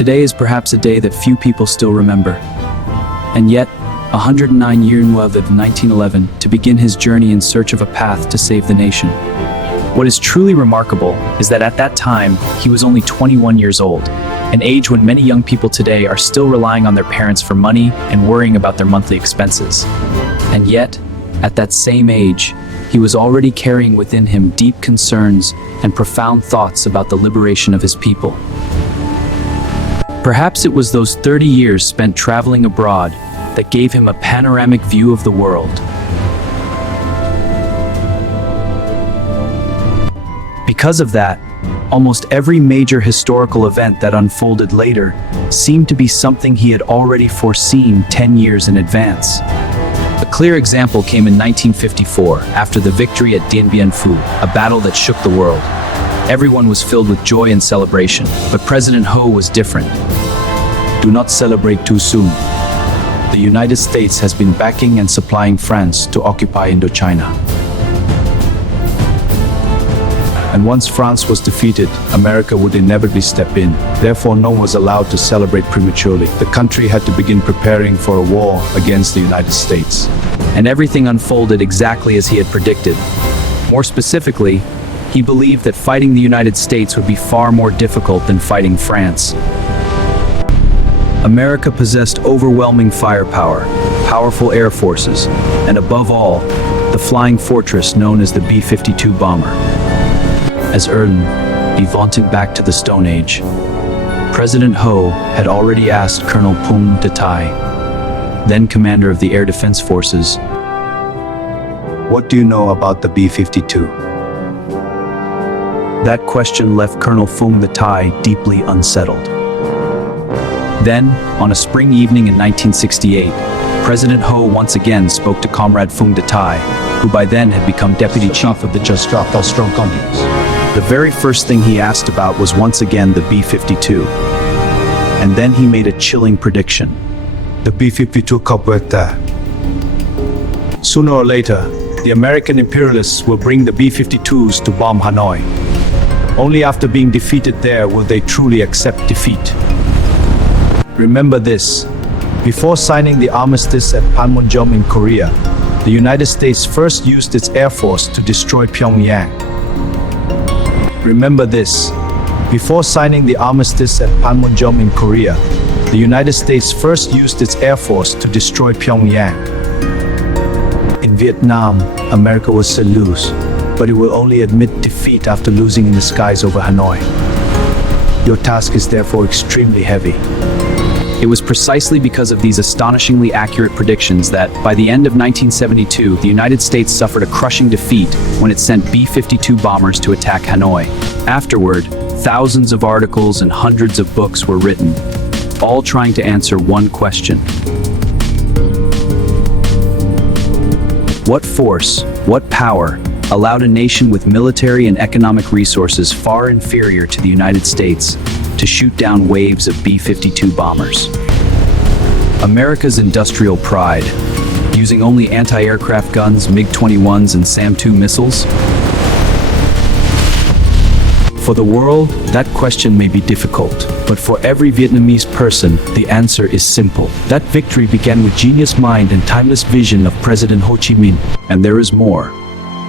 Today is perhaps a day that few people still remember. And yet, 109 years of 1911 to begin his journey in search of a path to save the nation. What is truly remarkable is that at that time, he was only 21 years old, an age when many young people today are still relying on their parents for money and worrying about their monthly expenses. And yet, at that same age, he was already carrying within him deep concerns and profound thoughts about the liberation of his people. Perhaps it was those 30 years spent traveling abroad that gave him a panoramic view of the world. Because of that, almost every major historical event that unfolded later seemed to be something he had already foreseen 10 years in advance. A clear example came in 1954, after the victory at Dien Bien Phu, a battle that shook the world. Everyone was filled with joy and celebration, but President Ho was different. Do not celebrate too soon. The United States has been backing and supplying France to occupy Indochina. And once France was defeated, America would inevitably step in. Therefore, no one was allowed to celebrate prematurely. The country had to begin preparing for a war against the United States. And everything unfolded exactly as he had predicted. More specifically, he believed that fighting the United States would be far more difficult than fighting France. America possessed overwhelming firepower, powerful air forces, and above all, the flying fortress known as the B-52 bomber. As Erlen, he vaunted back to the Stone Age. President Ho had already asked Colonel Phung Datai, then commander of the Air Defense Forces, "What do you know about the B-52? That question left Colonel Phung Datai deeply unsettled. Then, on a spring evening in 1968, President Ho once again spoke to Comrade Phung Datai, who by then had become deputy chief of the Just Dropped All Strong Companies. The very first thing he asked about was once again the B-52. And then he made a chilling prediction. The B-52 Copweta. Sooner or later, the American imperialists will bring the B-52s to bomb Hanoi. Only after being defeated there will they truly accept defeat. Remember this, before signing the armistice at Panmunjom in Korea, the United States first used its air force to destroy Pyongyang. Remember this, before signing the armistice at Panmunjom in Korea, the United States first used its air force to destroy Pyongyang. In Vietnam, America will still lose, but it will only admit defeat after losing in the skies over Hanoi. Your task is therefore extremely heavy. It was precisely because of these astonishingly accurate predictions that, by the end of 1972, the United States suffered a crushing defeat when it sent B-52 bombers to attack Hanoi. Afterward, thousands of articles and hundreds of books were written, all trying to answer one question. What force, what power, allowed a nation with military and economic resources far inferior to the United States to shoot down waves of B-52 bombers? America's industrial pride, using only anti-aircraft guns, MiG-21s and SAM-2 missiles? For the world, that question may be difficult, but for every Vietnamese person, the answer is simple. That victory began with genius mind and timeless vision of President Ho Chi Minh. And there is more.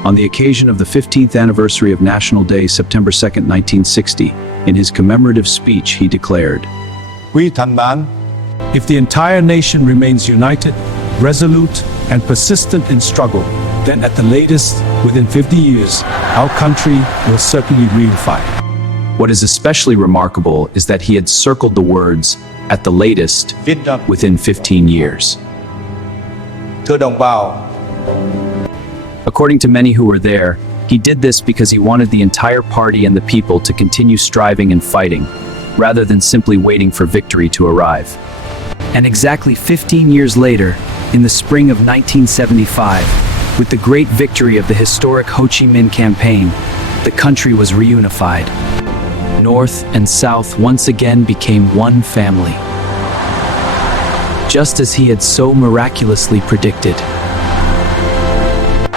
On the occasion of the 15th anniversary of National Day, September 2nd, 1960, in his commemorative speech, he declared, "If the entire nation remains united, resolute, and persistent in struggle, then at the latest, within 50 years, our country will certainly reunify." What is especially remarkable is that he had circled the words, "at the latest," within 15 years. According to many who were there, he did this because he wanted the entire party and the people to continue striving and fighting, rather than simply waiting for victory to arrive. And exactly 15 years later, in the spring of 1975, with the great victory of the historic Ho Chi Minh campaign, the country was reunified. North and South once again became one family, just as he had so miraculously predicted.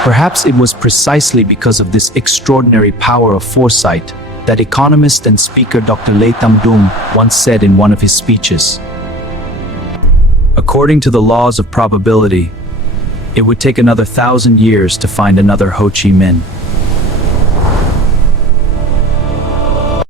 Perhaps it was precisely because of this extraordinary power of foresight that economist and speaker Dr. Lê Tam Dum once said in one of his speeches. According to the laws of probability, it would take another 1,000 years to find another Ho Chi Minh.